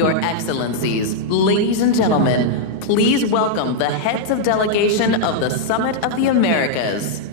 Your Excellencies, ladies and gentlemen, please welcome the heads of delegation of the Summit of the Americas.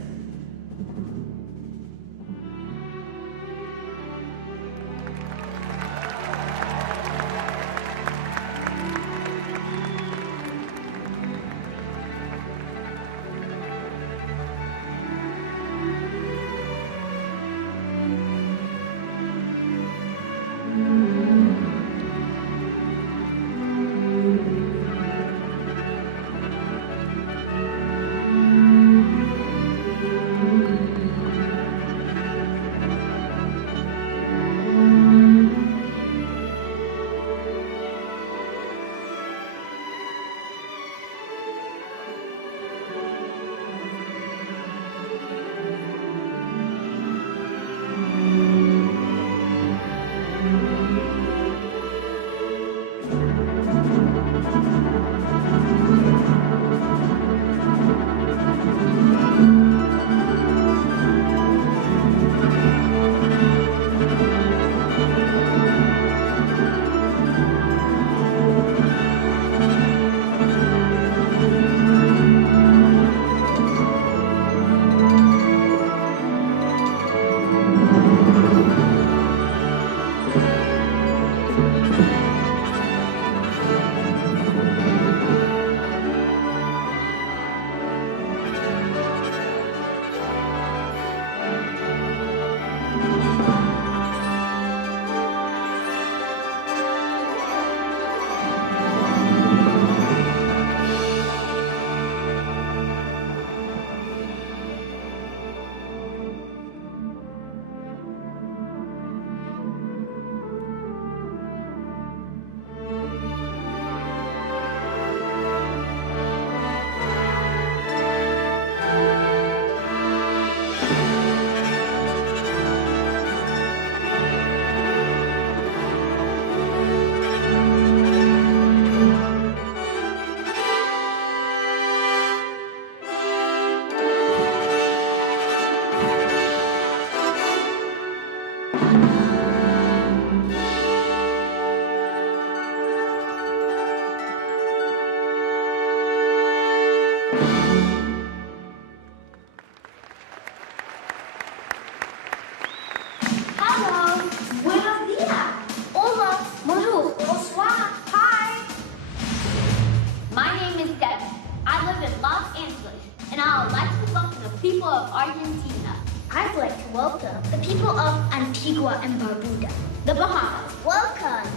And Barbuda, the Bahamas. Welcome!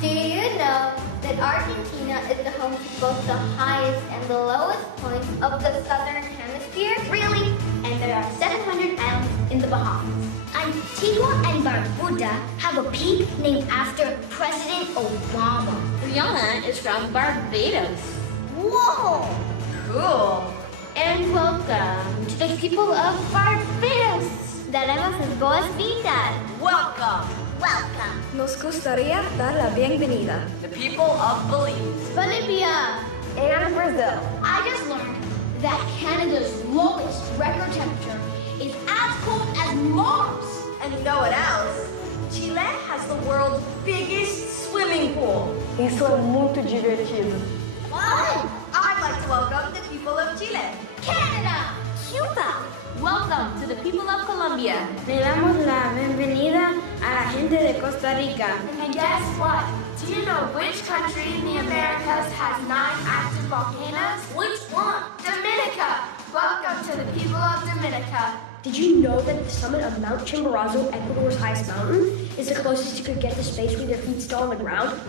Do you know that Argentina is the home to both the highest and the lowest points of the Southern Hemisphere? Really? And there are 700 islands in the Bahamas. Antigua and Barbuda have a peak named after President Obama. Rihanna is from Barbados. Whoa! Cool. And welcome to the people of Barbados. Daremos sus boas vidas. Welcome. Welcome. Nos gustaría dar la bienvenida. The people of Belize. Bolivia. And Brazil. I just learned that Canada's lowest record temperature is as cold as Mars. And you know what else? Chile has the world's biggest swimming pool. Isso é muito divertido. What? I'd like to welcome the people of Chile. Canada. Cuba. Welcome to the people of Colombia. Le damos la bienvenida a la gente de Costa Rica. And guess what? Do you know which country in the Americas has 9 active volcanoes? Which one? Dominica! Welcome to the people of Dominica. Did you know that the summit of Mount Chimborazo, Ecuador's highest mountain, is the closest you could get to space with your feet still on the ground?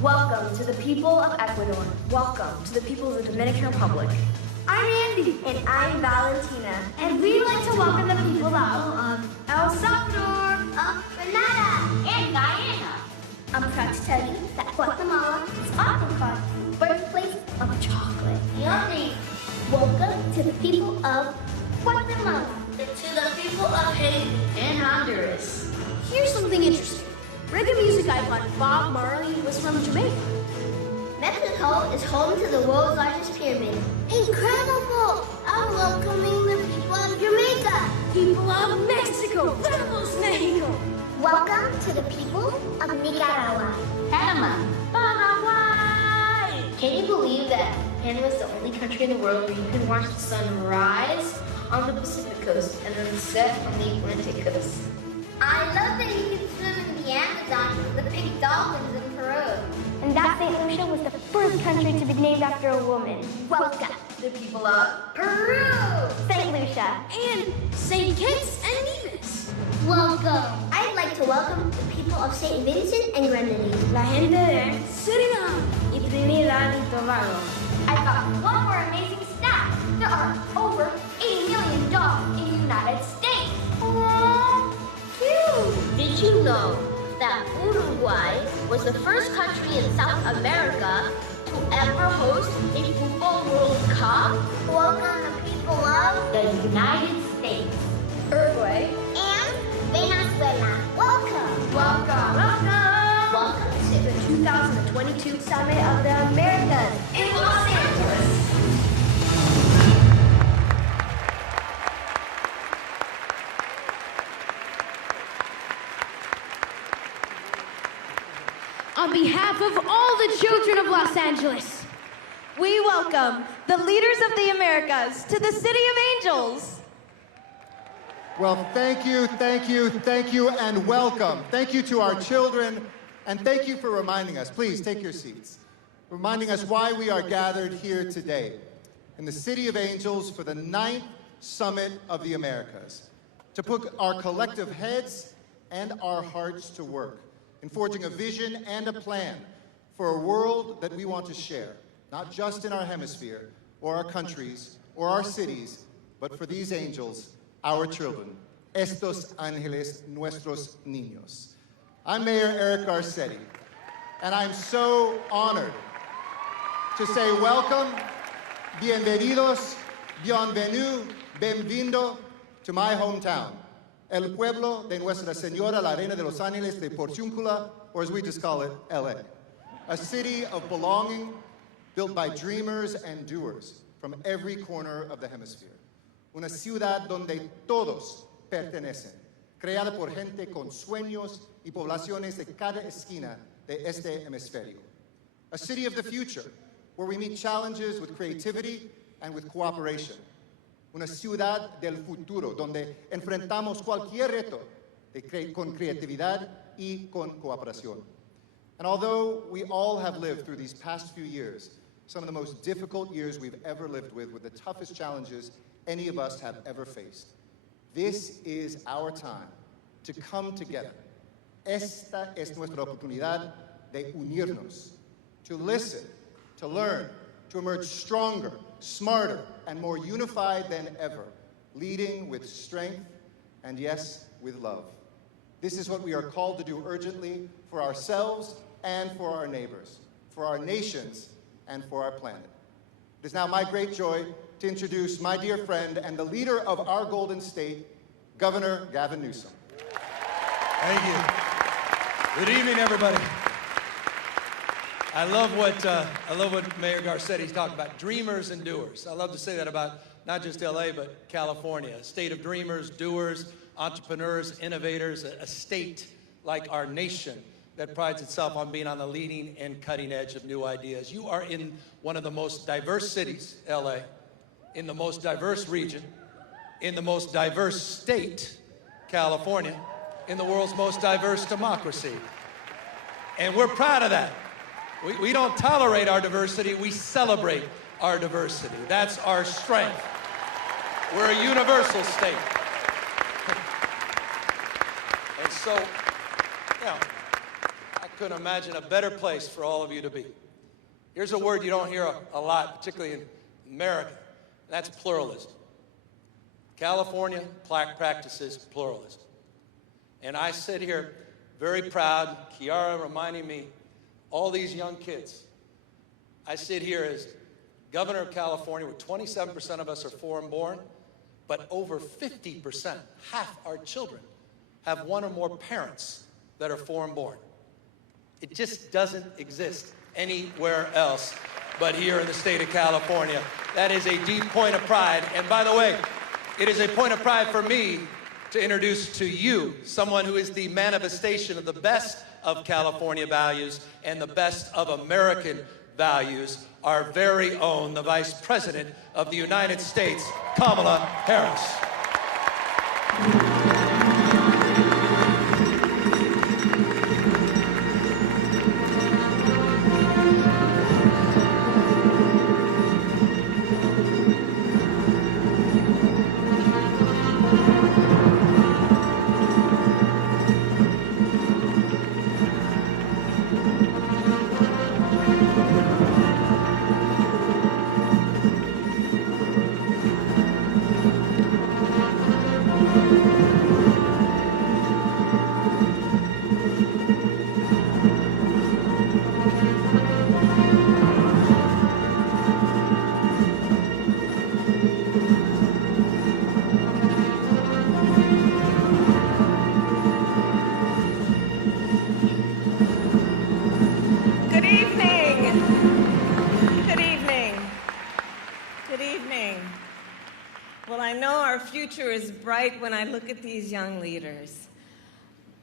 Welcome to the people of Ecuador. Welcome to the people of the Dominican Republic. I'm Andy. And I'm Valentina. And we'd like to welcome the people of El Salvador, Of Grenada. And Guyana. I'm proud to tell you that Guatemala is often called birthplace of chocolate. Yummy. Welcome to the people of Guatemala. To the people of Haiti and Honduras. Here's something interesting. Reggae music icon Bob Marley was from Jamaica. Mexico is home to the world's largest pyramid. Incredible! I'm welcoming the people of Jamaica. People of Mexico. Vamos, Mexico. Welcome to the people of Nicaragua. Panama. Paraguay! Can you believe that Panama is the only country in the world where you can watch the sun rise on the Pacific coast and then set on the Atlantic coast? I love that you can swim in the Amazon with the big dolphins in Peru. And that St. Lucia was the first country to be named after a woman. Welcome, The people of Peru. St. Lucia. And St. Kitts and Nevis. Welcome. I'd like to welcome the people of St. Vincent and Grenadines. La gente de Surinam y Trinidad y Tobago. I've got one more amazing stat. There are over 80 million dogs in the United States. Aww, cute. Did you know that Uruguay was the first country in South America to ever host a football World Cup? Welcome the people of The United States. Uruguay. and Venezuela. Welcome. Welcome. Welcome to The 2022 Summit of the Americas. In Los Angeles. On behalf of all the children of Los Angeles, we welcome the leaders of the Americas to the City of Angels. Well, thank you, and welcome. Thank you to our children, and thank you for reminding us, please take your seats, reminding us why we are gathered here today in the City of Angels for the 9th Summit of the Americas, to put our collective heads and our hearts to work in forging a vision and a plan for a world that we want to share, not just in our hemisphere, or our countries, or our cities, but for these angels, our children, estos ángeles, nuestros niños. I'm Mayor Eric Garcetti, and I'm so honored to say welcome, bienvenidos, bienvenue, bienvenido to my hometown, el pueblo de Nuestra Señora la Reina de los Ángeles de Porciúncula, or as we just call it, LA. A city of belonging built by dreamers and doers from every corner of the hemisphere. Una ciudad donde todos pertenecen, creada por gente con sueños y poblaciones de cada esquina de este hemisferio. A city of the future, where we meet challenges with creativity and with cooperation. Una ciudad del futuro, donde enfrentamos cualquier reto con creatividad y con cooperación. And although we all have lived through these past few years, some of the most difficult years we've ever lived with the toughest challenges any of us have ever faced, this is our time to come together. Esta es nuestra oportunidad de unirnos, to listen, to learn, to emerge stronger, smarter, and more unified than ever, leading with strength and, yes, with love. This is what we are called to do urgently for ourselves and for our neighbors, for our nations and for our planet. It is now my great joy to introduce my dear friend and the leader of our Golden State, Governor Gavin Newsom. Thank you. Good evening, everybody. I love what Mayor Garcetti's talking about, dreamers and doers. I love to say that about not just LA, but California, a state of dreamers, doers, entrepreneurs, innovators, a state like our nation that prides itself on being on the leading and cutting edge of new ideas. You are in one of the most diverse cities, LA, in the most diverse region, in the most diverse state, California, in the world's most diverse democracy. And we're proud of that. We don't tolerate our diversity, we celebrate our diversity. That's our strength. We're a universal state. And so, you know, I couldn't imagine a better place for all of you to be. Here's a word you don't hear a lot, particularly in America, and that's pluralism. California practices pluralism. And I sit here very proud, Kiara reminding me, all these young kids. I sit here as governor of California, where 27% of us are foreign born, but over 50%, half our children, have one or more parents that are foreign born. It just doesn't exist anywhere else but here in the state of California. That is a deep point of pride. And by the way, it is a point of pride for me to introduce to you someone who is the manifestation of the best of California values and the best of American values, our very own, the Vice President of the United States, Kamala Harris. Is bright when I look at these young leaders.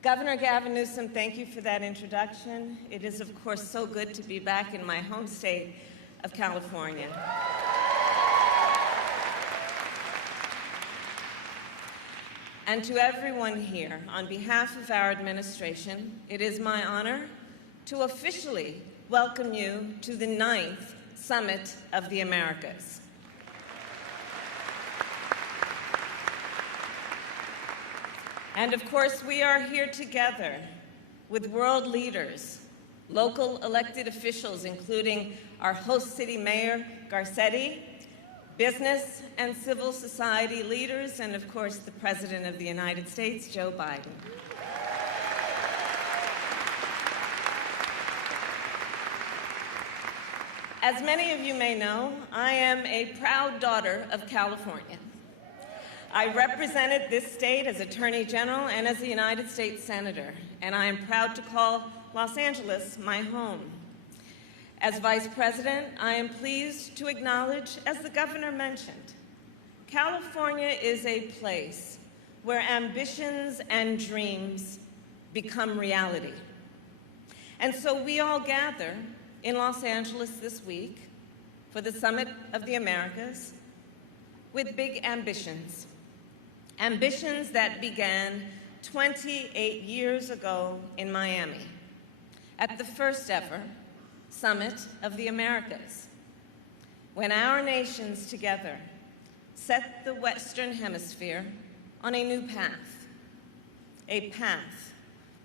Governor Gavin Newsom, thank you for that introduction. It is, of course, so good to be back in my home state of California. And to everyone here, on behalf of our administration, it is my honor to officially welcome you to the 9th Summit of the Americas. And of course, we are here together with world leaders, local elected officials, including our host city mayor, Garcetti, business and civil society leaders, and of course, the President of the United States, Joe Biden. As many of you may know, I am a proud daughter of California. I represented this state as Attorney General and as a United States Senator, and I am proud to call Los Angeles my home. As Vice President, I am pleased to acknowledge, as the Governor mentioned, California is a place where ambitions and dreams become reality. And so we all gather in Los Angeles this week for the Summit of the Americas with big ambitions. Ambitions that began 28 years ago in Miami at the first ever Summit of the Americas, when our nations together set the Western Hemisphere on a new path, a path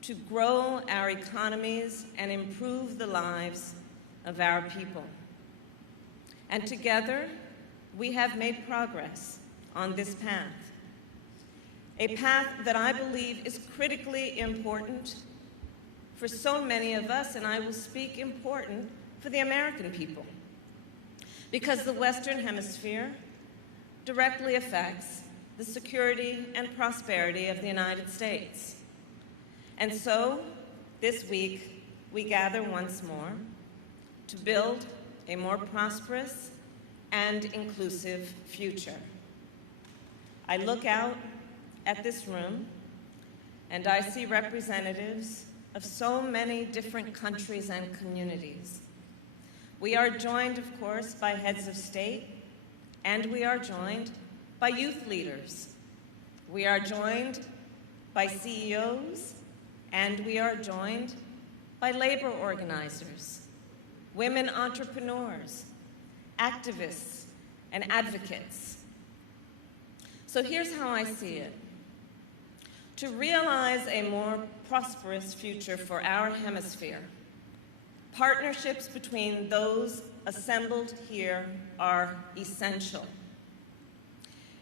to grow our economies and improve the lives of our people. And together, we have made progress on this path. A path that I believe is critically important for so many of us, and I will speak important for the American people, because the Western Hemisphere directly affects the security and prosperity of the United States. And so, this week, we gather once more to build a more prosperous and inclusive future. I look out at this room, and I see representatives of so many different countries and communities. We are joined, of course, by heads of state, and we are joined by youth leaders. We are joined by CEOs, and we are joined by labor organizers, women entrepreneurs, activists, and advocates. So here's how I see it. To realize a more prosperous future for our hemisphere, partnerships between those assembled here are essential.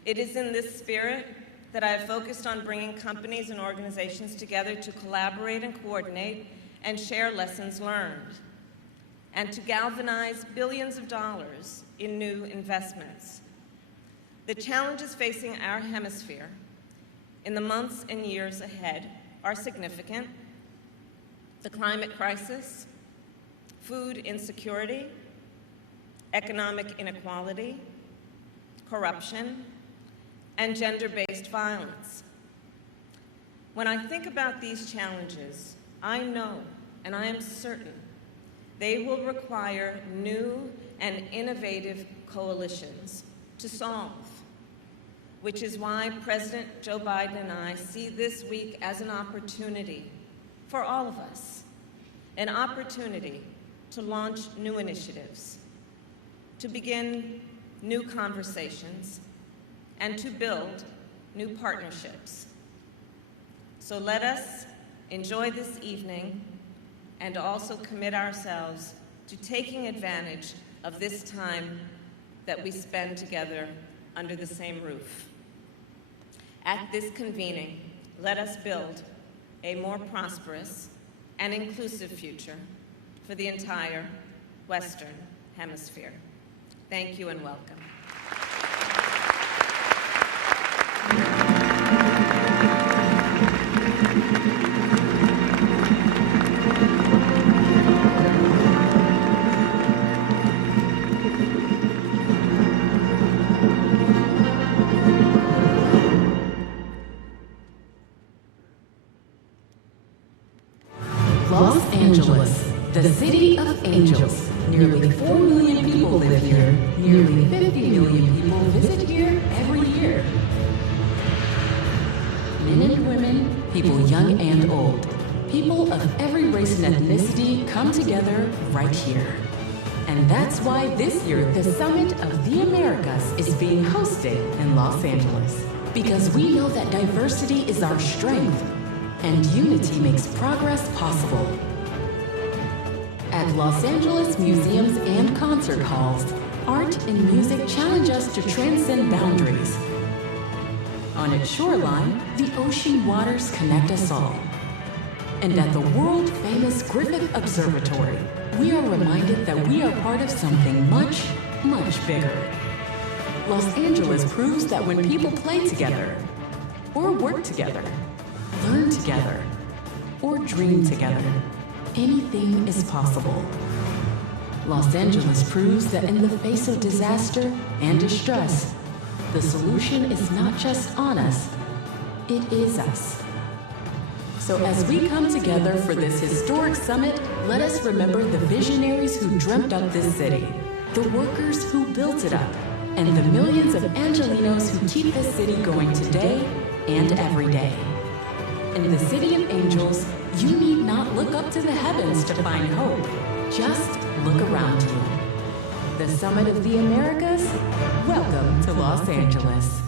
It is in this spirit that I have focused on bringing companies and organizations together to collaborate and coordinate and share lessons learned, and to galvanize billions of dollars in new investments. The challenges facing our hemisphere in the months and years ahead are significant. The climate crisis, food insecurity, economic inequality, corruption, and gender-based violence. When I think about these challenges, I know and I am certain they will require new and innovative coalitions to solve, which is why President Joe Biden and I see this week as an opportunity for all of us, an opportunity to launch new initiatives, to begin new conversations, and to build new partnerships. So let us enjoy this evening and also commit ourselves to taking advantage of this time that we spend together under the same roof. At this convening, let us build a more prosperous and inclusive future for the entire Western Hemisphere. Thank you and welcome. Los Angeles, the city of angels. Nearly 4 million people live here. Nearly 50 million people visit here every year. Men and women, people young and old. People of every race and ethnicity come together right here. And that's why this year the Summit of the Americas is being hosted in Los Angeles. Because we know that diversity is our strength, and unity makes progress possible. At Los Angeles museums and concert halls, art and music challenge us to transcend boundaries. On its shoreline, the ocean waters connect us all. And at the world-famous Griffith Observatory, we are reminded that we are part of something much, much bigger. Los Angeles proves that when people play together, or work together, learn together, or dream together, anything is possible. Los Angeles proves that in the face of disaster and distress, the solution is not just on us, it is us. So as we come together for this historic summit, let us remember the visionaries who dreamt up this city, the workers who built it up, and the millions of Angelinos who keep this city going today and every day. In the City of Angels, you need not look up to the heavens to find hope. Just look around you. The Summit of the Americas, welcome to Los Angeles.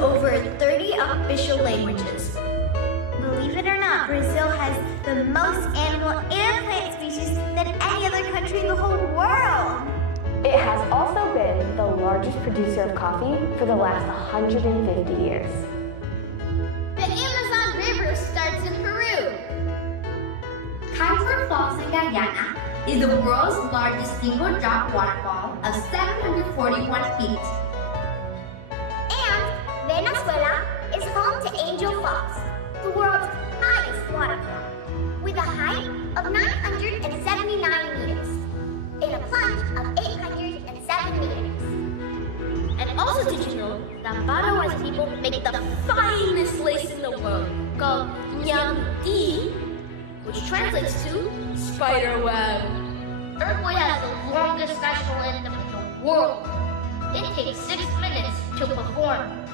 over 30 official languages. Believe it or not, Brazil has the most animal and plant species than any other country in the whole world. It has also been the largest producer of coffee for the last 150 years. The Amazon River starts in Peru. Kaiser Falls in Guyana is the world's largest single drop waterfall of 741 feet. And Venezuela is home to Angel Falls, the world's highest waterfall, with a height of 979 meters and a plunge of 807 meters. And also, did you know that Paraguay's people make the finest lace in the world, called ñamti, which translates to spider web. Uruguay has the longest national anthem in the world. It takes 6 minutes to perform.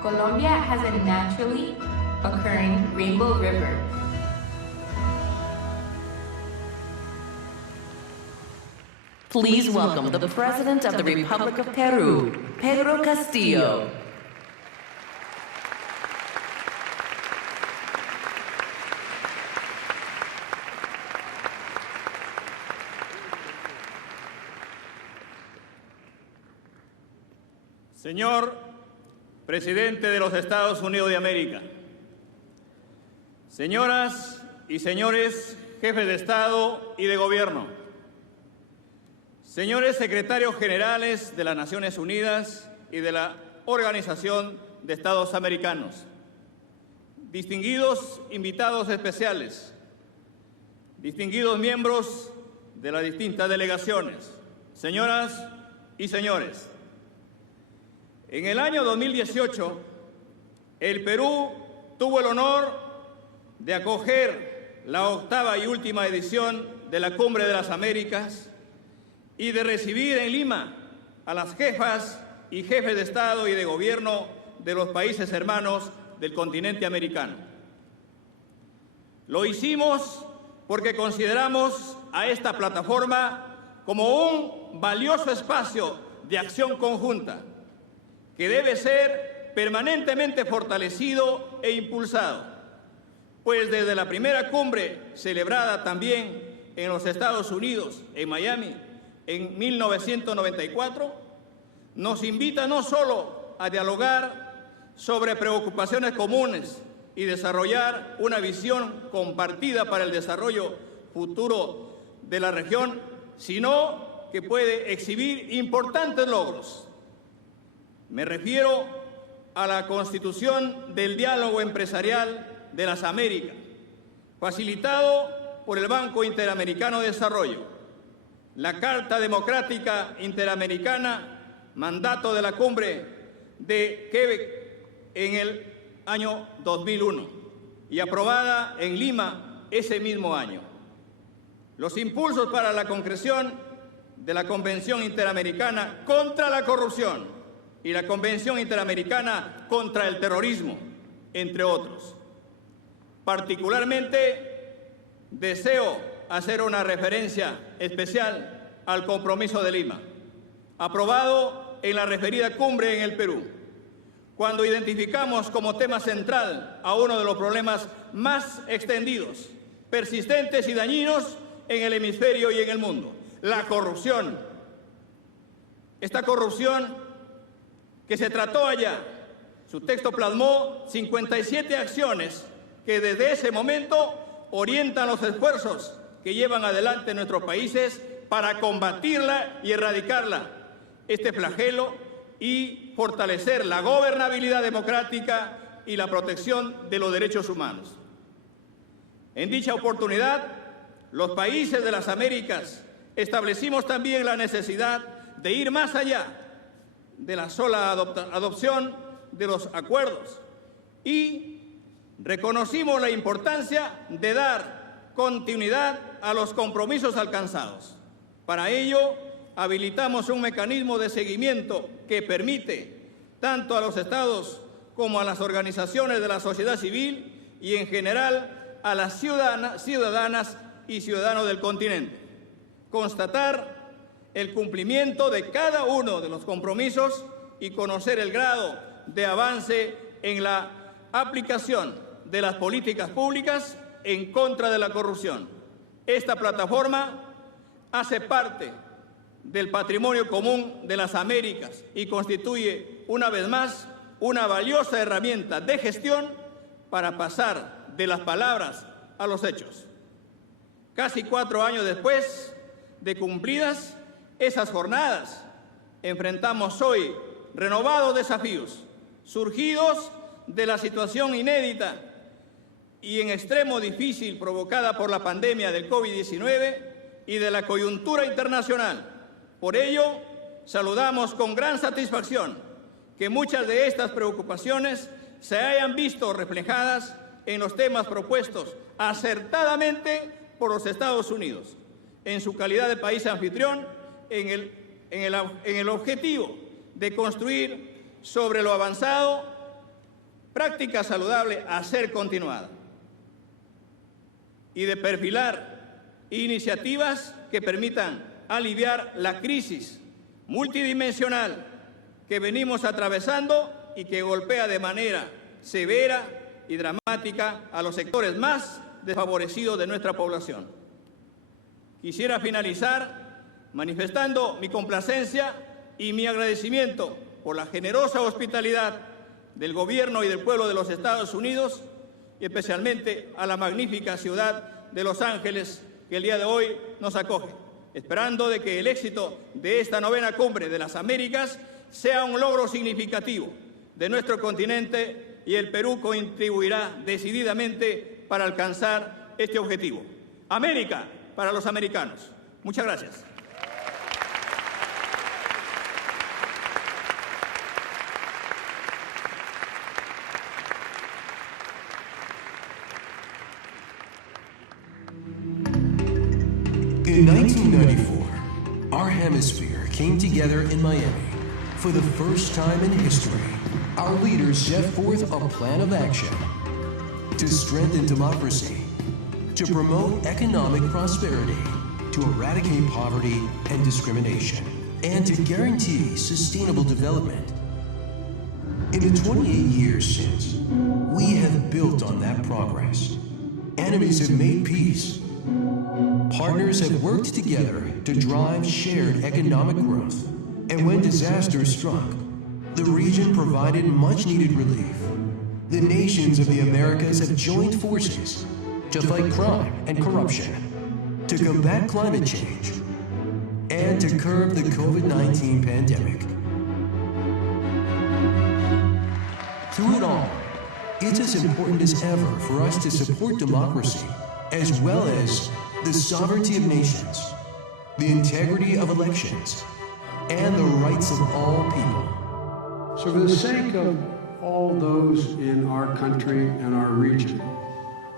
Colombia has a naturally occurring rainbow river. Please welcome the President of the Republic of Peru, Pedro Castillo. Señor Presidente de los Estados Unidos de América, señoras y señores jefes de Estado y de Gobierno, señores secretarios generales de las Naciones Unidas y de la Organización de Estados Americanos, distinguidos invitados especiales, distinguidos miembros de las distintas delegaciones, señoras y señores. En el año 2018, el Perú tuvo el honor de acoger la 8ª y última edición de la Cumbre de las Américas y de recibir en Lima a las jefas y jefes de Estado y de Gobierno de los países hermanos del continente americano. Lo hicimos porque consideramos a esta plataforma como un valioso espacio de acción conjunta que debe ser permanentemente fortalecido e impulsado, pues desde la primera cumbre celebrada también en los Estados Unidos, en Miami, en 1994, nos invita no solo a dialogar sobre preocupaciones comunes y desarrollar una visión compartida para el desarrollo futuro de la región, sino que puede exhibir importantes logros. Me refiero a la constitución del diálogo empresarial de las Américas, facilitado por el Banco Interamericano de Desarrollo, la Carta Democrática Interamericana, mandato de la Cumbre de Quebec en el año 2001 y aprobada en Lima ese mismo año. Los impulsos para la concreción de la Convención Interamericana contra la Corrupción y la Convención Interamericana contra el Terrorismo, entre otros. Particularmente, deseo hacer una referencia especial al Compromiso de Lima, aprobado en la referida cumbre en el Perú, cuando identificamos como tema central a uno de los problemas más extendidos, persistentes y dañinos en el hemisferio y en el mundo, la corrupción. Esta corrupción que se trató allá, su texto plasmó 57 acciones que desde ese momento orientan los esfuerzos que llevan adelante nuestros países para combatirla y erradicarla, este flagelo, y fortalecer la gobernabilidad democrática y la protección de los derechos humanos. En dicha oportunidad, los países de las Américas establecimos también la necesidad de ir más allá de la sola adopción de los acuerdos y reconocimos la importancia de dar continuidad a los compromisos alcanzados. Para ello, habilitamos un mecanismo de seguimiento que permite tanto a los estados como a las organizaciones de la sociedad civil y en general a las ciudadanas y ciudadanos del continente constatar el cumplimiento de cada uno de los compromisos y conocer el grado de avance en la aplicación de las políticas públicas en contra de la corrupción. Esta plataforma hace parte del patrimonio común de las Américas y constituye, una vez más, una valiosa herramienta de gestión para pasar de las palabras a los hechos. Casi 4 años después de cumplidas esas jornadas, enfrentamos hoy renovados desafíos surgidos de la situación inédita y en extremo difícil provocada por la pandemia del COVID-19 y de la coyuntura internacional. Por ello, saludamos con gran satisfacción que muchas de estas preocupaciones se hayan visto reflejadas en los temas propuestos acertadamente por los Estados Unidos, en su calidad de país anfitrión, en el objetivo de construir sobre lo avanzado práctica saludable a ser continuada y de perfilar iniciativas que permitan aliviar la crisis multidimensional que venimos atravesando y que golpea de manera severa y dramática a los sectores más desfavorecidos de nuestra población. Quisiera finalizar manifestando mi complacencia y mi agradecimiento por la generosa hospitalidad del gobierno y del pueblo de los Estados Unidos, y especialmente a la magnífica ciudad de Los Ángeles que el día de hoy nos acoge, esperando de que el éxito de esta 9ª Cumbre de las Américas sea un logro significativo de nuestro continente, y el Perú contribuirá decididamente para alcanzar este objetivo. América para los americanos. Muchas gracias. In 1994, our hemisphere came together in Miami. For the first time in history, our leaders set forth a plan of action to strengthen democracy, to promote economic prosperity, to eradicate poverty and discrimination, and to guarantee sustainable development. In the 28 years since, we have built on that progress. Enemies have made peace. Partners have worked together to drive shared economic growth. And when disaster struck, the region provided much-needed relief. The nations of the Americas have joined forces to fight crime and corruption, to combat climate change, and to curb the COVID-19 pandemic. Through it all, it's as important as ever for us to support democracy, as well as the sovereignty of nations, the integrity of elections, and the rights of all people. So for the sake of all those in our country and our region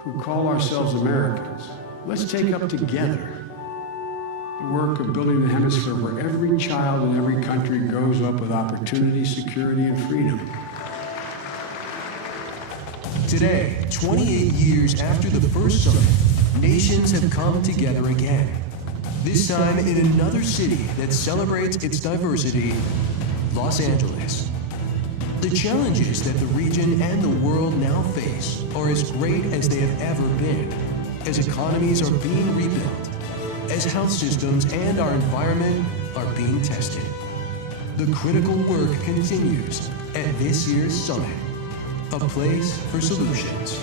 who call ourselves Americans, let's take up together the work of building a hemisphere where every child in every country grows up with opportunity, security, and freedom. Today, 28 years after the first summit, nations have come together again. This time in another city that celebrates its diversity, Los Angeles. The challenges that the region and the world now face are as great as they have ever been, as economies are being rebuilt, as health systems and our environment are being tested. The critical work continues at this year's summit, a place for solutions.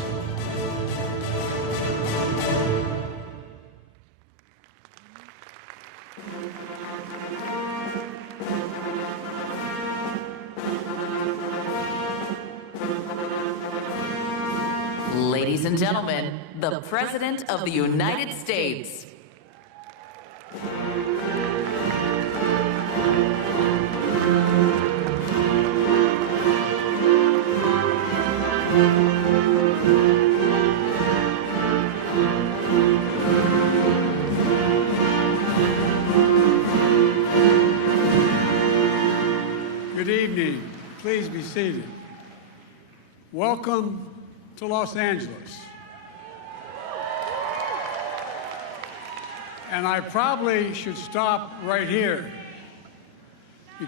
Ladies and gentlemen, the President of the United States. Good evening. Please be seated. Welcome to Los Angeles. And I probably should stop right here,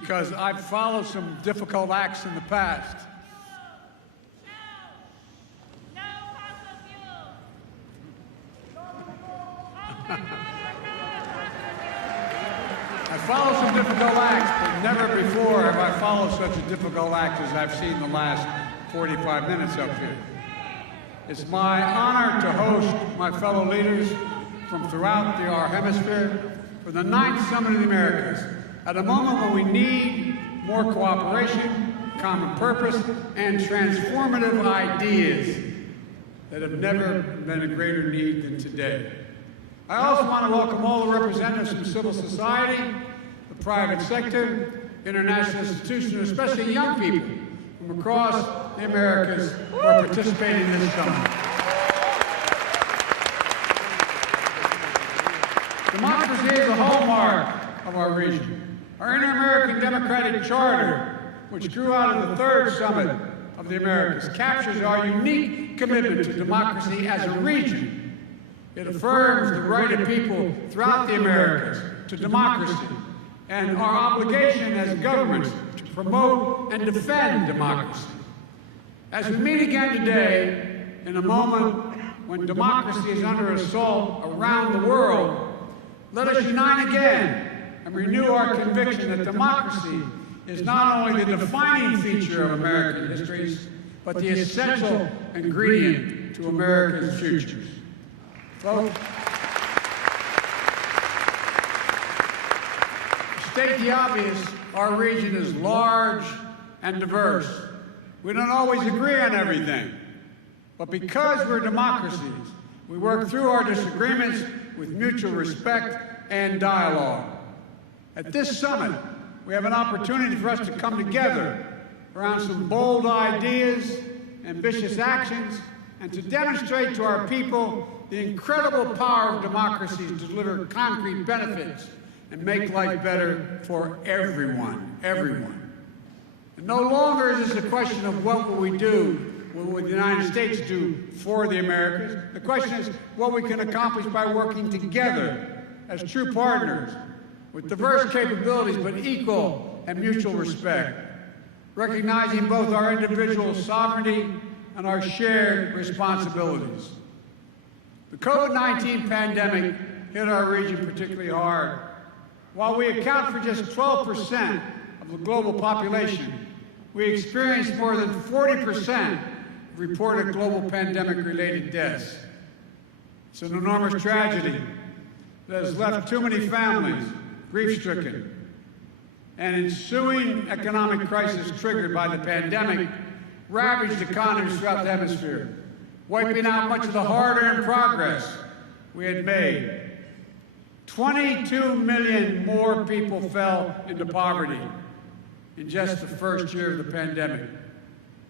because I've followed some difficult acts in the past. I followed some difficult acts, but never before have I followed such a difficult act as I've seen the last 45 minutes up here. It's my honor to host my fellow leaders from throughout our hemisphere for the 9th Summit of the Americas, at a moment when we need more cooperation, common purpose, and transformative ideas that have never been a greater need than today. I also want to welcome all the representatives from civil society, the private sector, international institutions, especially young people from across the Americas who are participating in this summit. Democracy is the hallmark of our region. Our Inter-American Democratic Charter, which grew out of the 3rd Summit of the Americas, captures our unique commitment to democracy as a region. It affirms the right of people throughout the Americas to democracy and our obligation as governments to promote and defend democracy. As we meet again today, in a moment when democracy is under assault around the world, let us unite again and renew our conviction that democracy is not only the defining feature of American histories, but the essential ingredient to America's futures. Folks, to state the obvious, our region is large and diverse. We don't always agree on everything, but because we're democracies, we work through our disagreements with mutual respect and dialogue. At this summit, we have an opportunity for us to come together around some bold ideas, ambitious actions, and to demonstrate to our people the incredible power of democracy to deliver concrete benefits and make life better for everyone, And no longer is this a question of what will we do, what will the United States do for the Americas. The question is what we can accomplish by working together as true partners with diverse capabilities but equal and mutual respect, recognizing both our individual sovereignty and our shared responsibilities. The COVID-19 pandemic hit our region particularly hard. While we account for just 12% of the global population, we experienced more than 40% of reported global pandemic-related deaths. It's an enormous tragedy that has left too many families grief-stricken. An ensuing economic crisis triggered by the pandemic ravaged economies throughout the hemisphere, wiping out much of the hard-earned progress we had made. 22 million more people fell into poverty in just the first year of the pandemic.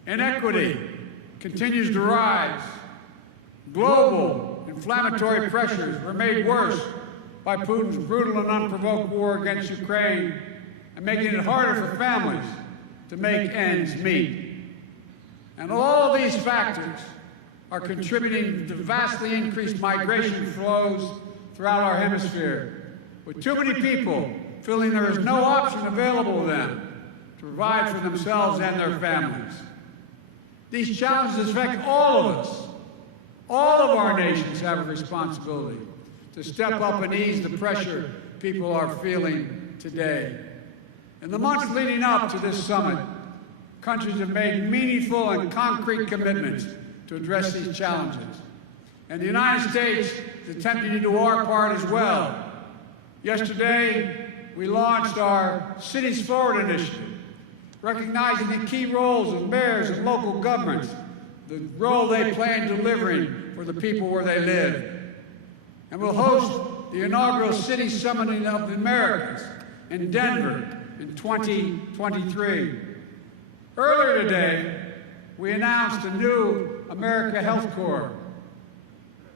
Inequity continues to rise. Global inflammatory pressures were made worse by Putin's brutal and unprovoked war against Ukraine and making it harder for families to make ends meet. And all of these factors are contributing to vastly increased migration flows throughout our hemisphere, with too many people feeling there is no option available to them to provide for themselves and their families. These challenges affect all of us. All of our nations have a responsibility to step up and ease the pressure people are feeling today. In the months leading up to this summit, countries have made meaningful and concrete commitments to address these challenges. And the United States is attempting to do our part as well. Yesterday, we launched our Cities Forward initiative, recognizing the key roles of mayors and local governments, the role they play in delivering for the people where they live. And we'll host the inaugural City Summit of the Americas in Denver in 2023. Earlier today, we announced a new America Health Corps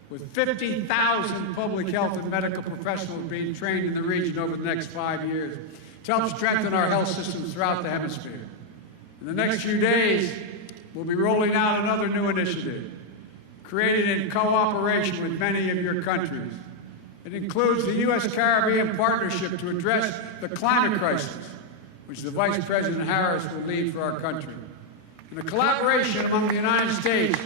with 50,000 public health and medical professionals being trained in the region over the next 5 years to help strengthen our health systems throughout the hemisphere. In the next few days, we'll be rolling out another new initiative, created in cooperation with many of your countries. It includes the U.S. Caribbean Partnership to address the climate crisis, which the Vice President Harris will lead for our country. And a collaboration among the United States,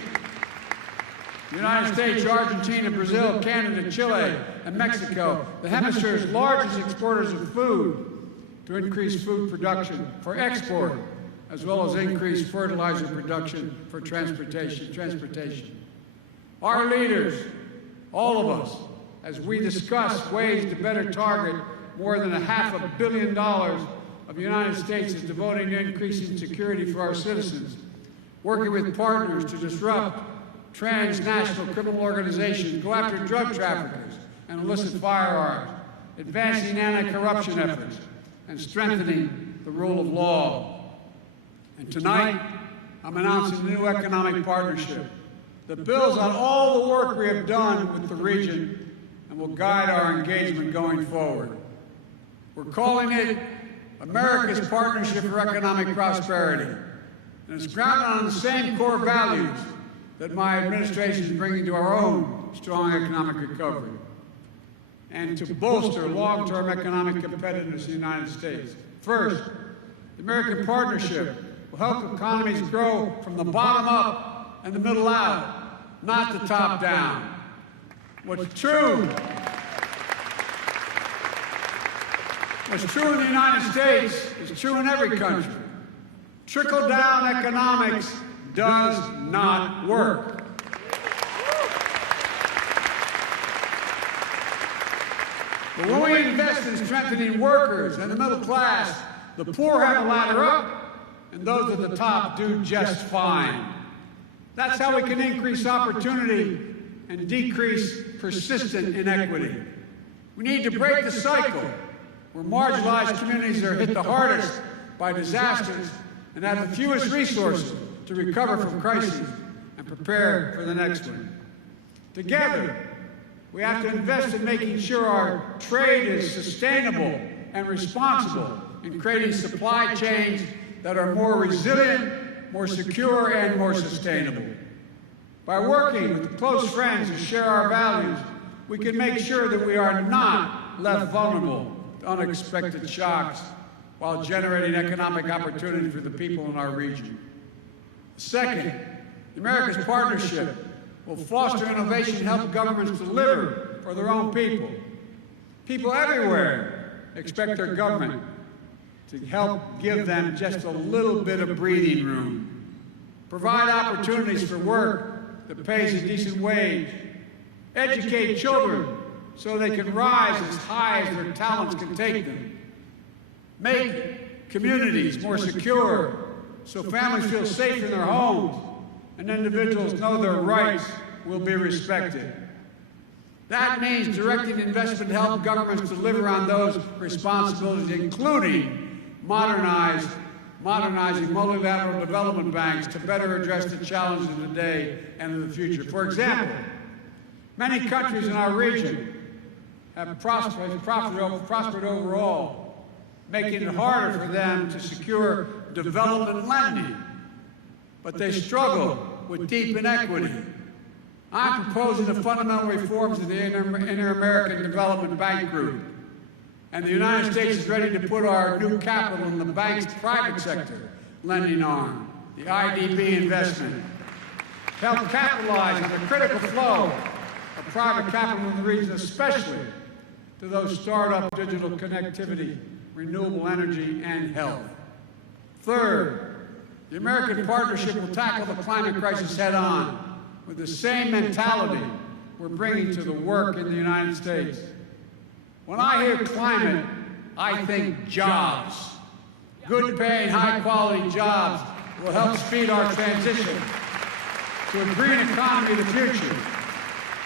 Argentina, Brazil, Canada, Chile, and Mexico, the hemisphere's largest exporters of food, to increase food production for export, as well as increase fertilizer production for transportation. Our leaders, all of us, as we discuss ways to better target more than $500 million of the United States is devoting to increasing security for our citizens, working with partners to disrupt transnational criminal organizations, go after drug traffickers and illicit firearms, advancing anti-corruption efforts, and strengthening the rule of law. And tonight, I'm announcing a new economic partnership that builds on all the work we have done with the region and will guide our engagement going forward. We're calling it America's Partnership for Economic Prosperity, and it's grounded on the same core values that my administration is bringing to our own strong economic recovery, and to bolster long-term economic competitiveness in the United States. First, the American Partnership will help economies grow from the bottom up and the middle out, not the top down. What's true in the United States is true in every country. Trickle-down economics does not work. But when we invest in strengthening workers and the middle class, the poor have a ladder up, and those at the top do just fine. That's how we can increase opportunity and decrease persistent inequity. We need to break the cycle where marginalized communities are hit the hardest by disasters and have the fewest resources to recover from crises and prepare for the next one. Together, we have to invest in making sure our trade is sustainable and responsible in creating supply chains that are more resilient, more secure, and more sustainable. By working with close friends who share our values, we can make sure that we are not left vulnerable to unexpected shocks while generating economic opportunity for the people in our region. Second, the America's Partnership will foster innovation and help governments deliver for their own people. People everywhere expect their government to help give them just a little bit of breathing room, provide opportunities for work that pays a decent wage, educate children so they can rise as high as their talents can take them, make communities more secure so families feel safe in their homes and individuals know their rights will be respected. That means directing investment to help governments deliver on those responsibilities, including modernizing multilateral development banks to better address the challenges of today and of the future. For example, many countries in our region have prospered overall, making it harder for them to secure development lending, but they struggle with deep inequity. I'm proposing the fundamental reforms of the Inter-American Development Bank Group, and the United States is ready to put our new capital in the bank's private sector lending arm, the IDB investment, to help capitalize on the critical flow of private capital in the region, especially to those startup digital connectivity, renewable energy, and health. Third, the American Partnership will tackle the climate crisis head-on with the same mentality we're bringing to the work in the United States. When I hear climate, I think jobs. Good-paying, high-quality jobs will help speed our transition to a green economy of the future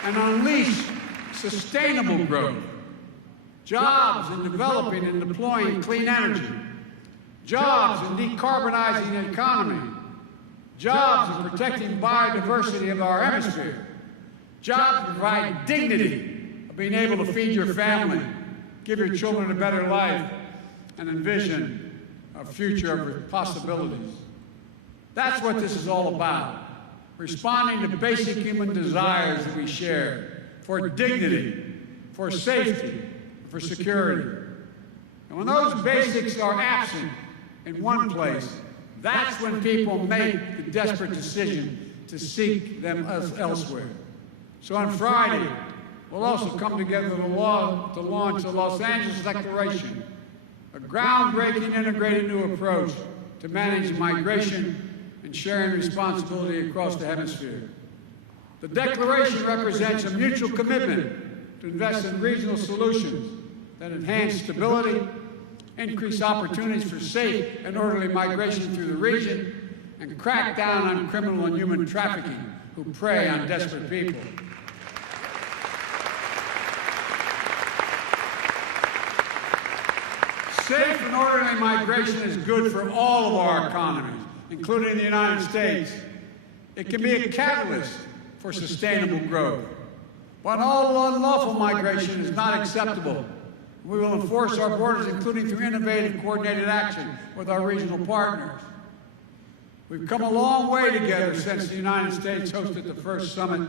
and unleash sustainable growth. Jobs in developing and deploying clean energy. Jobs in decarbonizing the economy. Jobs in protecting biodiversity of our hemisphere. Jobs provide dignity of being able to feed your family, give your children a better life, and envision a future of possibilities. That's what this is all about. Responding to basic human desires that we share for dignity, for safety, for security. And when those basics are absent in one place, that's when people make the desperate decision to seek them elsewhere. So on Friday, we'll also come together to launch the Los Angeles Declaration, a groundbreaking integrated new approach to manage migration and sharing responsibility across the hemisphere. The Declaration represents a mutual commitment to invest in regional solutions that enhance stability, increase opportunities for safe and orderly migration through the region, and crack down on criminal and human trafficking who prey on desperate people. Safe and orderly migration is good for all of our economies, including the United States. It can be a catalyst for sustainable growth. But all unlawful migration is not acceptable. We will enforce our borders, including through innovative coordinated action with our regional partners. We've come a long way together since the United States hosted the first summit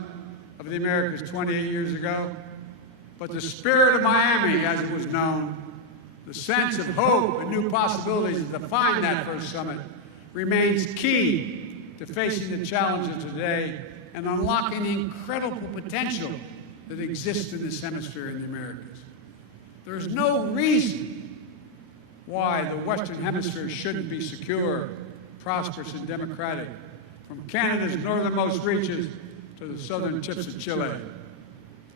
of the Americas 28 years ago. But the spirit of Miami, as it was known, the sense of hope and new possibilities that defined that first summit remains key to facing the challenges today and unlocking the incredible potential that exists in this hemisphere in the Americas. There's no reason why the Western Hemisphere shouldn't be secure, prosperous, and democratic, from Canada's northernmost reaches to the southern tips of Chile.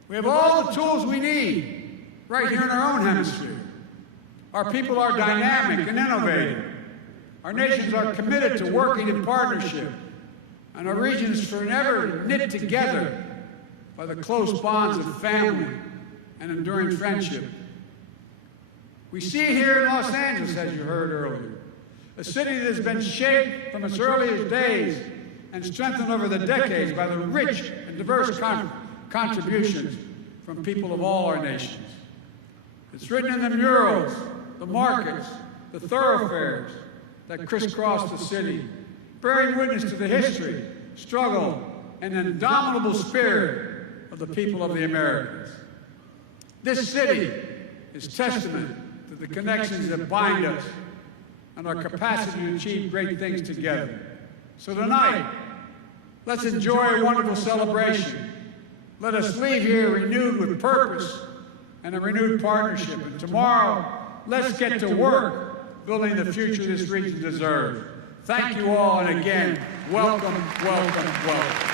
We have all the tools we need right here in our own hemisphere. Our people are dynamic and innovative. Our nations are committed to working in partnership, and our regions is forever knit together by the close bonds of family and enduring friendship. We see it here in Los Angeles, as you heard earlier, a city that has been shaped from its earliest days and strengthened over the decades by the rich and diverse contributions from people of all our nations. It's written in the murals, the markets, the thoroughfares that crisscross the city, bearing witness to the history, struggle, and indomitable spirit of the people of the Americas. This city is testament to the connections that bind us and our capacity to achieve great things together. So tonight, let's enjoy a wonderful celebration. Let us leave here renewed with purpose and a renewed partnership. And tomorrow, let's get to work building the future this region deserves. Thank you all, and again, welcome, welcome, welcome.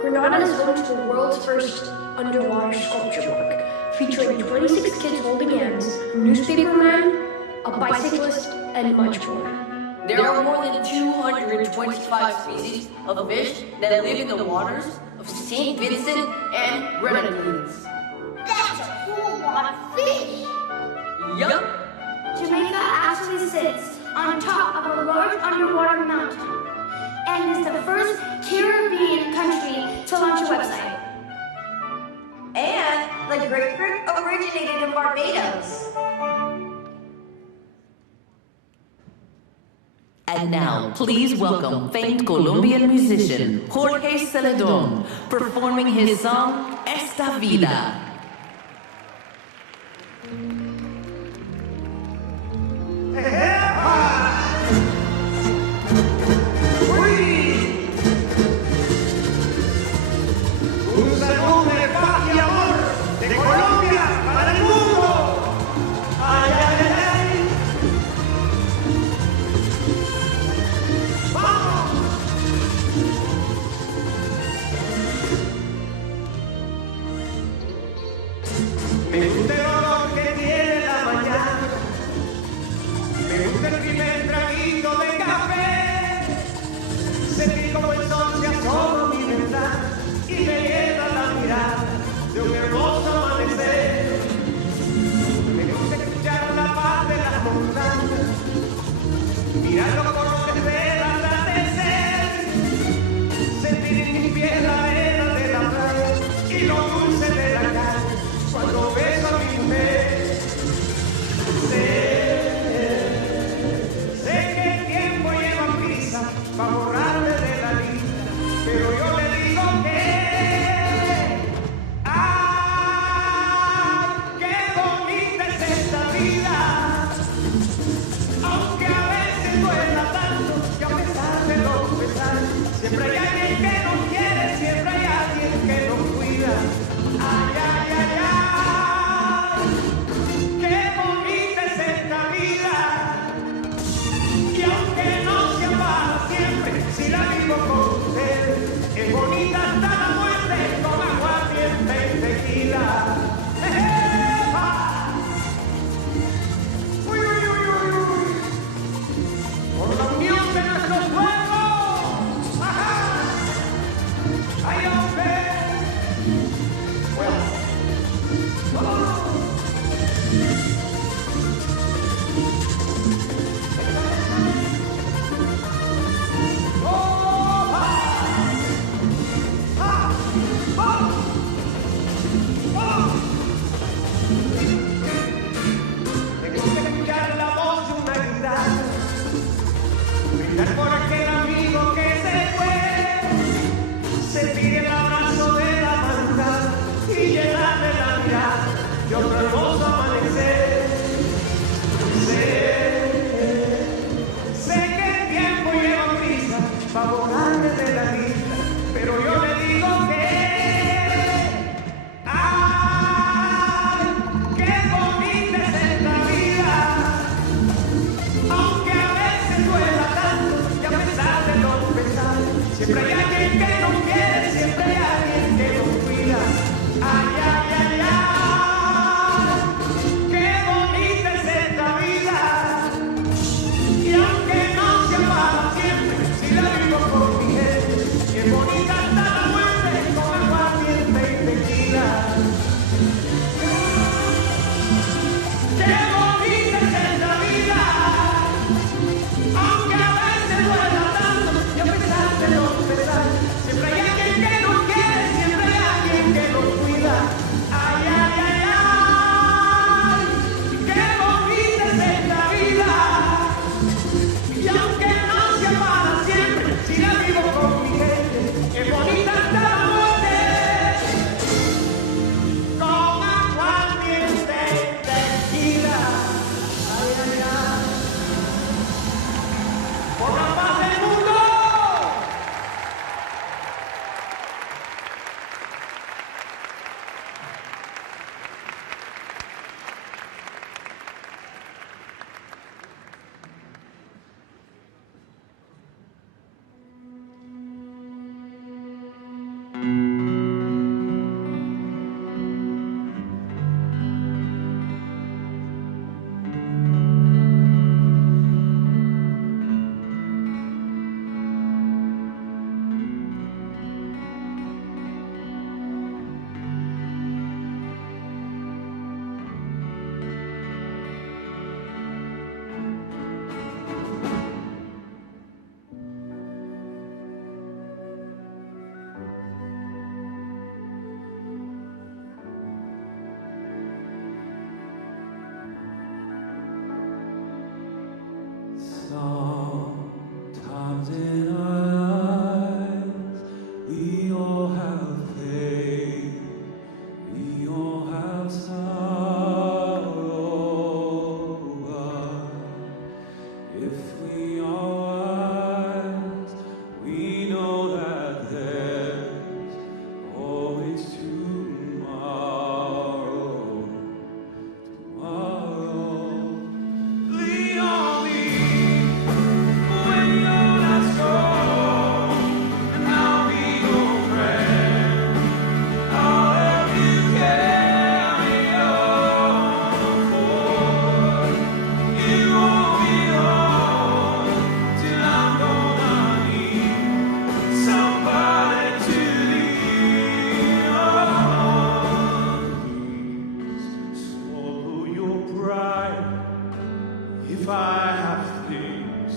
Granada is home to the world's first underwater sculpture work, featuring 26 kids holding hands, a newspaper man, a bicyclist, and much more. There are more than 225 species of fish that live in the waters of St. Vincent and Grenadines. That's a whole lot of fish! Yup! Jamaica actually sits on top of a large underwater mountain and is the first Caribbean country to launch a website. And the grapefruit originated in Barbados. And now, please welcome famed Colombian musician Jorge Celedón, performing his song Esta Vida. Me gusta el olor que tiene los colores del atardecer, sentir en mi piel la arena de la playa y lo dulce de la calle cuando beso a mi mujer. Sé que el tiempo lleva prisa para borrarme de la lista, pero yo le digo que ¡ay, qué bonita es esta vida! Aunque a veces duela tanto que a pesar de los pesares, siempre hay alguien que nos quiere, siempre hay alguien que nos cuida. ¡Ay, ay, ay, ay! ¡Qué bonita es esta vida! Y aunque no sea para siempre, si la vivo con ustedes, es bonita hasta la muerte con aguardiente y tequila. ¡Epa! ¡Uy, uy, uy, uy, uy! Por la unión de nuestros pueblos. ¡Ajá! ¡Ay, hombre! Bueno. ¡Vámonos! Me gusta escuchar la voz de una guitarra, brindar por aquel amigo que se fue, sentir el abrazo de la madrugada y llenarme la mirada de otro hermoso amanecer. Sé que el tiempo lleva prisa para borrarme de la lista, pero yo le digo que ¡ay, qué bonita es esta vida! Aunque a veces duela tanto y a pesar de los pesares, siempre hay alguien que nos quiere, siempre hay alguien que nos cuida. ¡Ay, ay, ay, ay! ¡Qué bonita es esta vida! Y aunque no sea para siempre, si la vivo con mi gente, es bonita hasta la muerte con aguardiente y tequila. ¡Qué bonita es esta vida! Aunque a veces duela tanto y a pesar de los pesares, siempre hay alguien que nos quiere, siempre hay alguien que nos cuida. ¡Ay, ay, ay, ay! ¡Qué bonita es esta vida! Y aunque no sea para siempre, si la vivo con mi gente, es bonita hasta la muerte, con aguardiente y tequila. Ay, ay, ay, por la paz del mundo. Sometimes in our lives, we all have pain, we all have sorrow, but if we are wise, we know that there's always tomorrow. Lean on me when you're not strong, and I'll be your friend. I'll help you carry on forward. It won't be long till I'm gonna need somebody to lean on. Swallow your pride. If I have things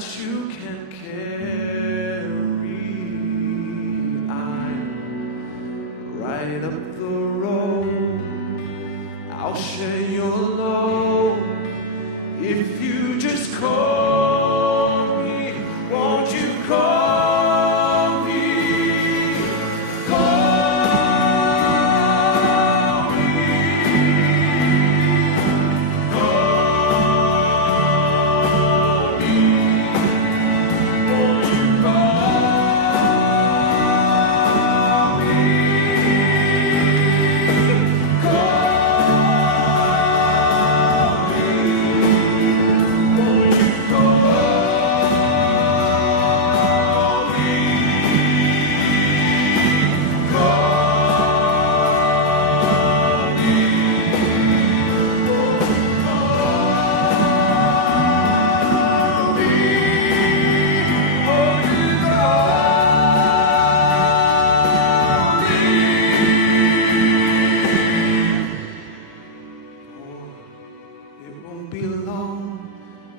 that you can carry. I'm right up the road. I'll share your load if you just call me. Won't you call me? Call me. Call me. Won't you call me? It won't be long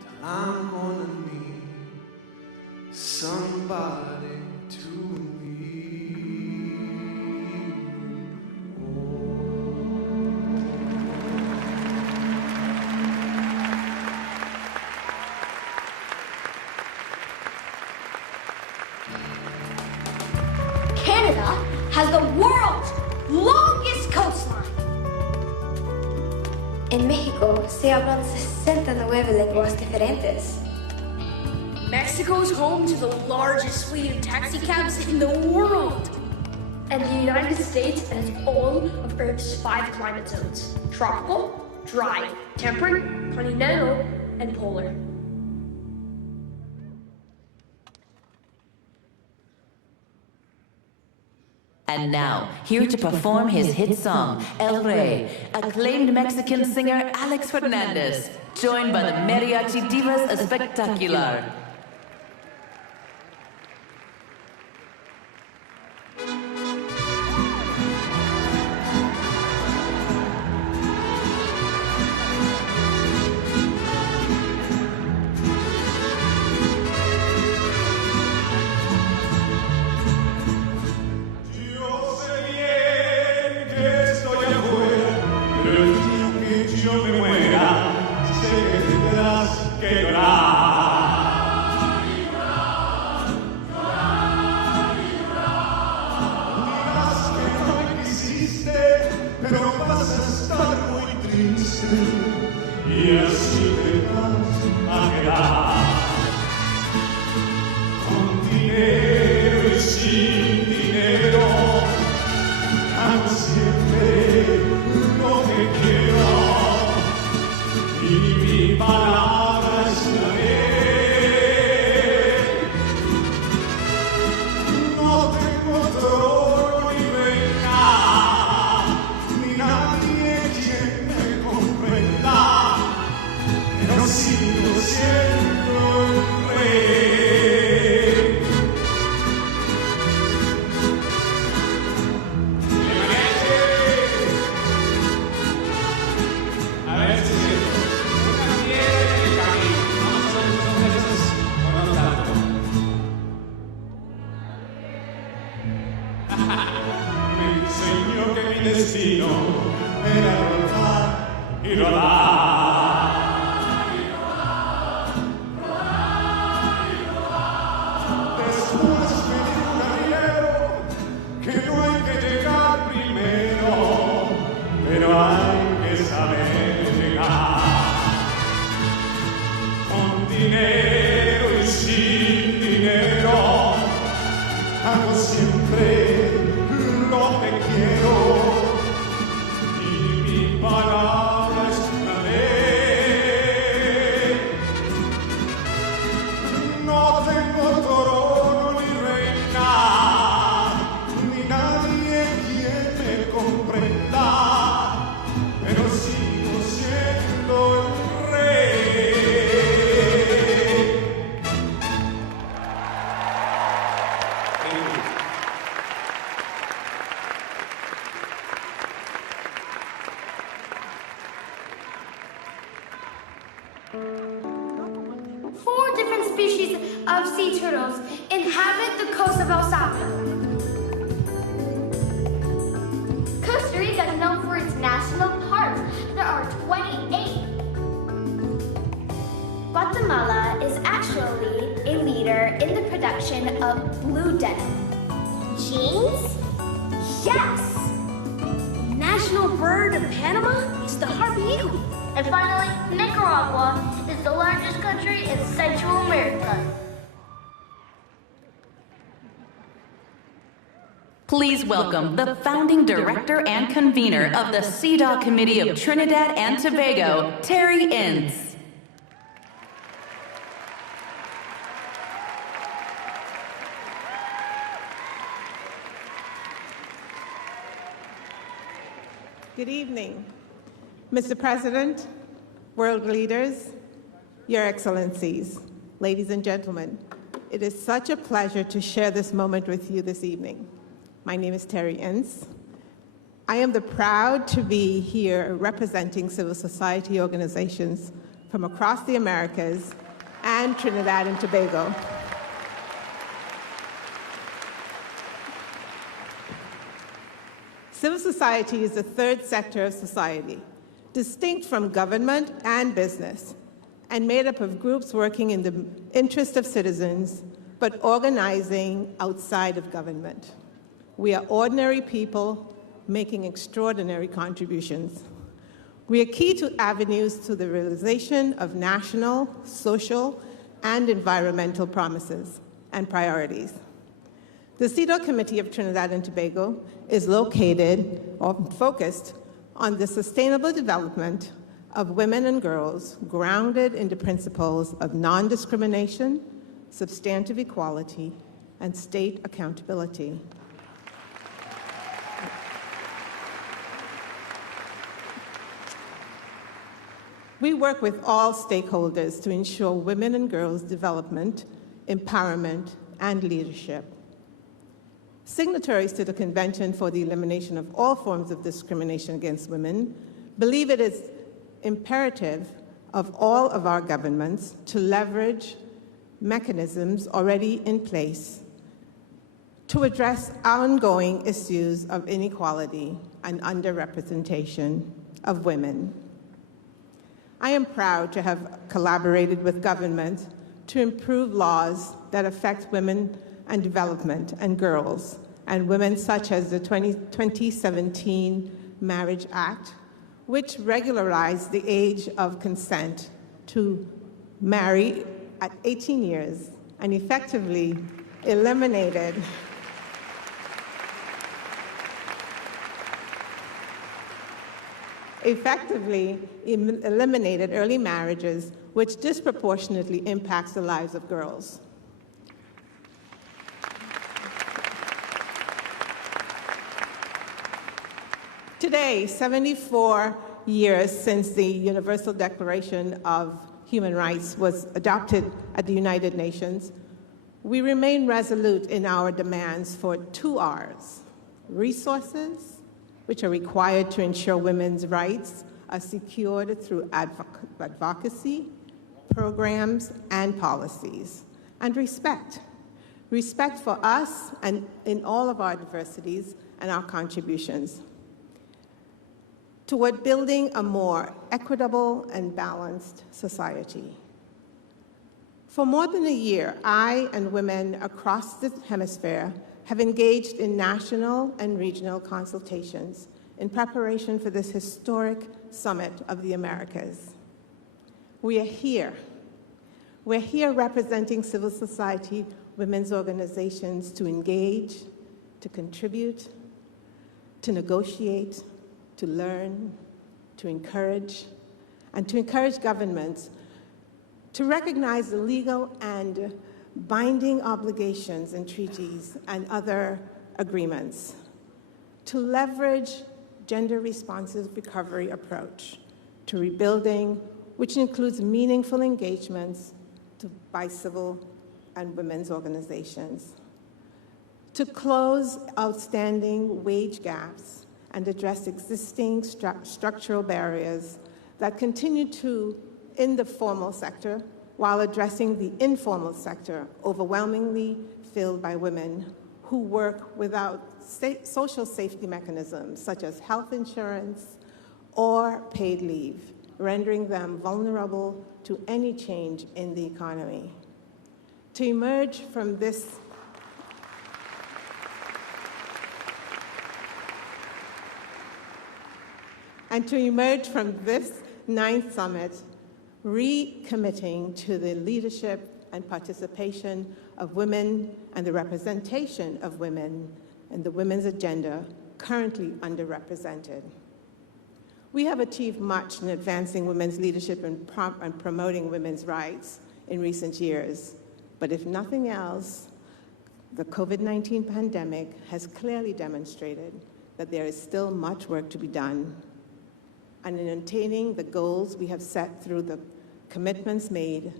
till I'm gonna need somebody to lead. Canada has the world's longest coastline. En México se hablan 69 lenguas diferentes. Mexico is home to the largest fleet of taxi cabs in the world. And the United States has all of Earth's 5 climate zones: tropical, dry, temperate, continental, and polar. And now, here to perform his hit song, El Rey, acclaimed Mexican singer Alex Fernandez, joined by the Mariachi Divas Espectacular. Yo me muera, sé que tendrás que llorar. Dirás que no me quisiste, pero vas a estar muy triste y así te vas a quedar. Con dinero y sin dinero, hago siempre lo que quiero. Y mi palabra es la ley. No tengo trono ni reina, ni nadie quien me comprenda, pero sigo siendo el rey. A ver si me enseñó que mi destino era rodar y rodar. Después me dijo un arriero que no hay que llegar primero, pero hay que saber llegar. Con dinero y sin dinero, hago siempre lo que quiero y mi palabra es una ley. No tengo trono ni reina, ni nadie quien me comprenda, pero sigo siendo el rey. species of sea turtles inhabit the coast of El Salvador. Costa Rica is known for its national parks. There are 28. Guatemala is actually a leader in the production of blue denim. Jeans? Yes! National bird of Panama is the harpy eagle. And finally, Nicaragua is the largest country in Central America. Please welcome the founding director and convener of the CEDAW Committee of Trinidad and Tobago, Terry Ince. Good evening, Mr. President, world leaders, Your Excellencies, ladies and gentlemen. It is such a pleasure to share this moment with you this evening. My name is Terry Ince. I am proud to be here representing civil society organizations from across the Americas and Trinidad and Tobago. Civil society is the third sector of society, distinct from government and business, and made up of groups working in the interest of citizens, but organizing outside of government. We are ordinary people making extraordinary contributions. We are key to avenues to the realization of national, social, and environmental promises and priorities. The CEDAW Committee of Trinidad and Tobago is located or focused on the sustainable development of women and girls grounded in the principles of non-discrimination, substantive equality, and state accountability. We work with all stakeholders to ensure women and girls' development, empowerment, and leadership. Signatories to the Convention for the Elimination of All Forms of Discrimination Against Women believe it is imperative of all of our governments to leverage mechanisms already in place to address ongoing issues of inequality and underrepresentation of women. I am proud to have collaborated with government to improve laws that affect women and development and girls, and women, such as the 2017 Marriage Act, which regularized the age of consent to marry at 18 years and effectively eliminated early marriages, which disproportionately impacts the lives of girls. Today, 74 years since the Universal Declaration of Human Rights was adopted at the United Nations, we remain resolute in our demands for 2 R's: resources, which are required to ensure women's rights are secured through advocacy, programs, and policies, and respect. Respect for us and in all of our diversities and our contributions toward building a more equitable and balanced society. For more than a year, I and women across the hemisphere have engaged in national and regional consultations in preparation for this historic summit of the Americas. We are here. We're here representing civil society women's organizations to engage, to contribute, to negotiate, to learn, to encourage, and to encourage governments to recognize the legal and binding obligations and treaties and other agreements, to leverage gender-responsive recovery approach to rebuilding, which includes meaningful engagements by civil and women's organizations, to close outstanding wage gaps and address existing structural barriers that continue to, in the formal sector, while addressing the informal sector, overwhelmingly filled by women who work without social safety mechanisms such as health insurance or paid leave, rendering them vulnerable to any change in the economy. To emerge from this ninth summit, recommitting to the leadership and participation of women and the representation of women in the women's agenda currently underrepresented. We have achieved much in advancing women's leadership and promoting women's rights in recent years, but if nothing else, the COVID-19 pandemic has clearly demonstrated that there is still much work to be done. And in attaining the goals we have set through the commitments made,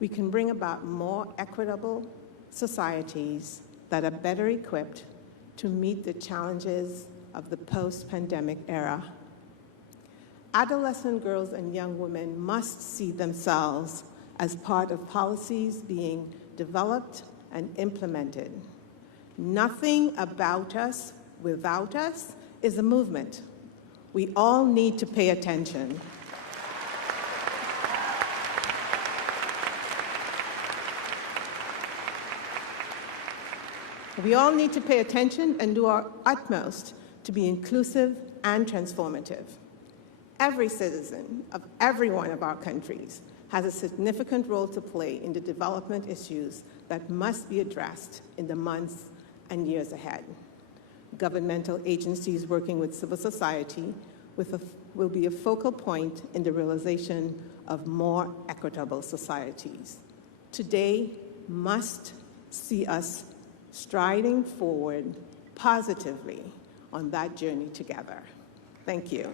we can bring about more equitable societies that are better equipped to meet the challenges of the post-pandemic era. Adolescent girls and young women must see themselves as part of policies being developed and implemented. Nothing about us without us is a movement. We all need to pay attention. We all need to pay attention and do our utmost to be inclusive and transformative. Every citizen of every one of our countries has a significant role to play in the development issues that must be addressed in the months and years ahead. Governmental agencies working with civil society will be a focal point in the realization of more equitable societies. Today must see us striding forward positively on that journey together. Thank you.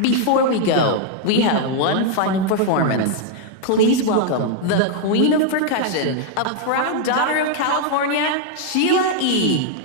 Before we go, we have one final performance. Please welcome the Queen of Percussion, a proud daughter of California, Sheila E.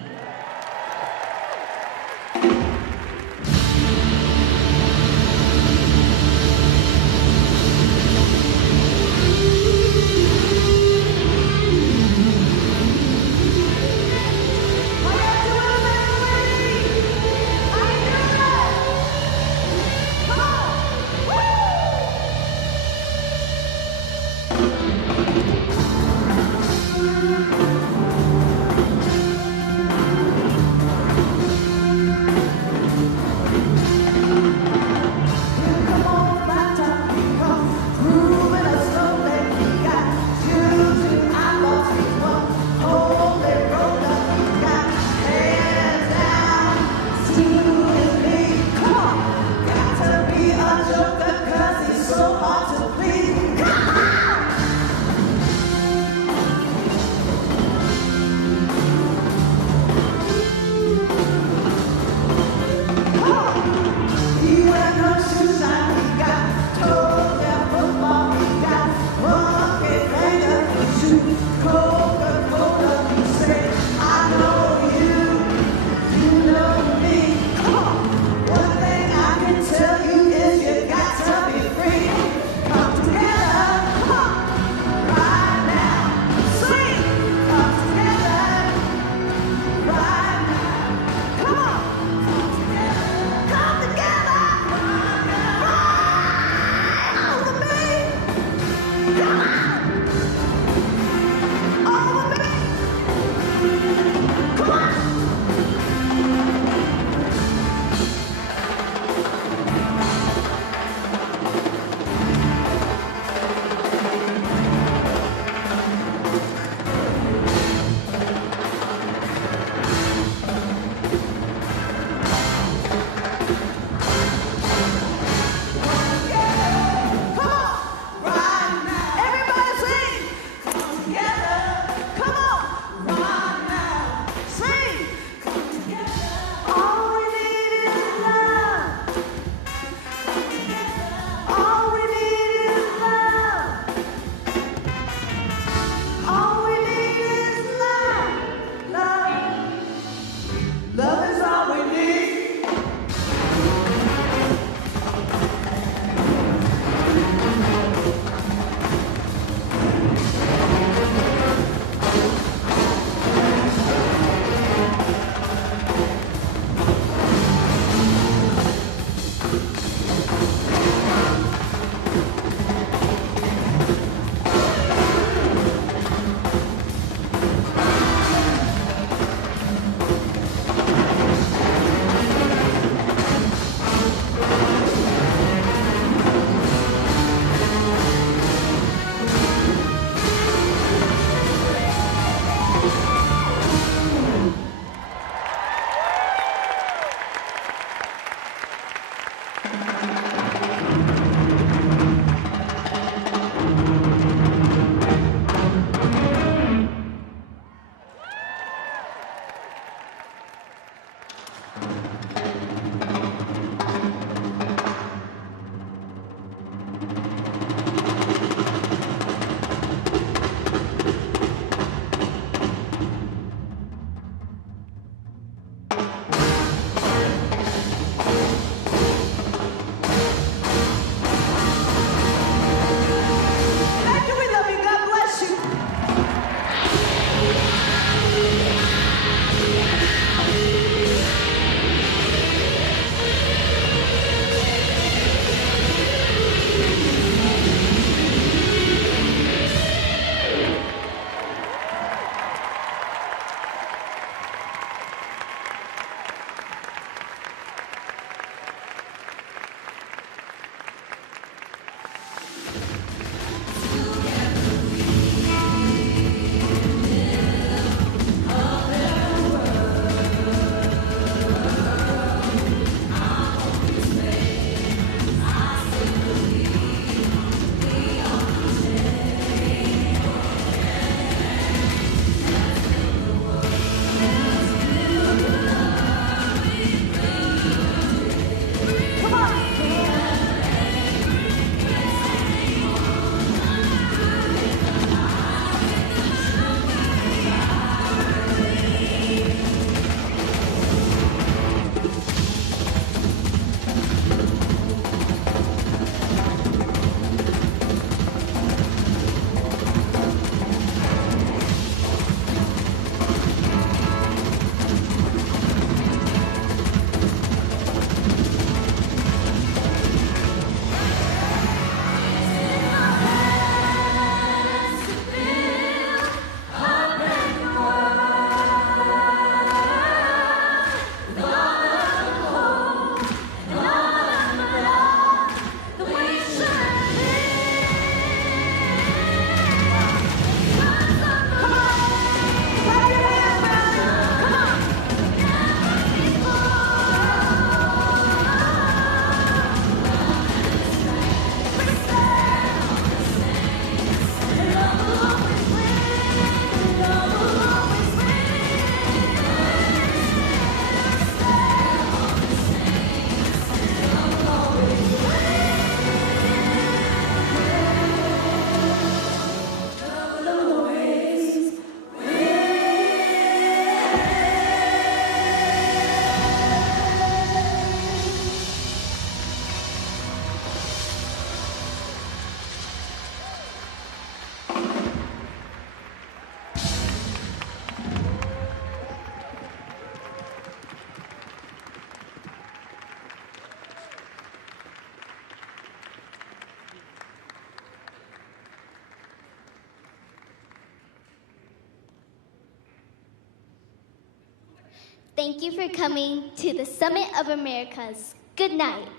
Thank you for coming to the Summit of Americas. Good night.